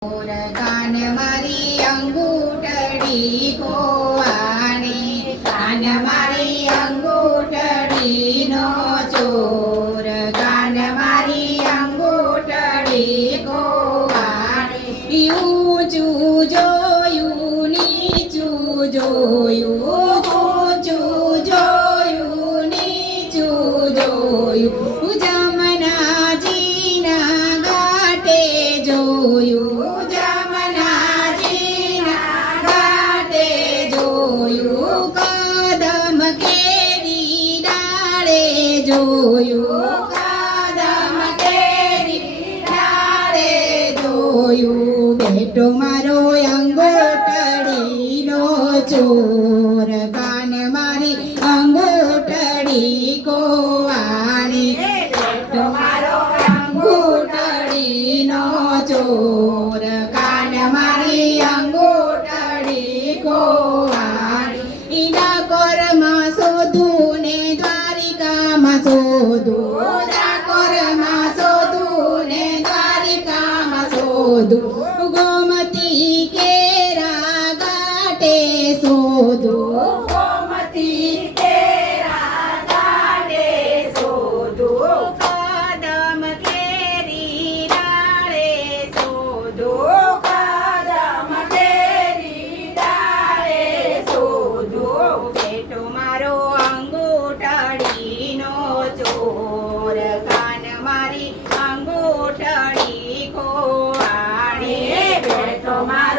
કાન મારી અંગૂઠડી ખોવાણી, કાન મારી અંગૂઠડીનો ચોર, કાન મારી અંગૂઠડી ખોવાણી. ઊંચું જોયું નીચું જોયું, ઊંચું જોયું નીચું જોયું, જમનાજીના ઘાટે જોયું, જમનાજીના ઘાટે જોયું, કદમ કેરી ડાળે જોયું, કદમ કેરી ડાળે જોયું. બેટો મારો અંગૂઠડીનો ચોર, કાન મારી અંગૂઠડી ખોવાણી. બેટો મારો અંગૂઠડીનો ચોર, કાન મારી અંગૂઠડી ખોવાણી. ડાકોરમાં શોધું ને દ્વારિકામાં શોધું, ડાકોરમાં શોધું ને દ્વારિકામાં શોધું, ગોમતી કેરા ઘાટે શોધું, ગોમતી કેરા ઘાટે શોધું, કદમ કેરી ડાળે શોધું, કદમ કેરી ડાળે શોધું. બેટો મારો અંગૂઠડીનો ચોર, કાન મારી અંગૂઠડી ખોવાણી. બેટો મારો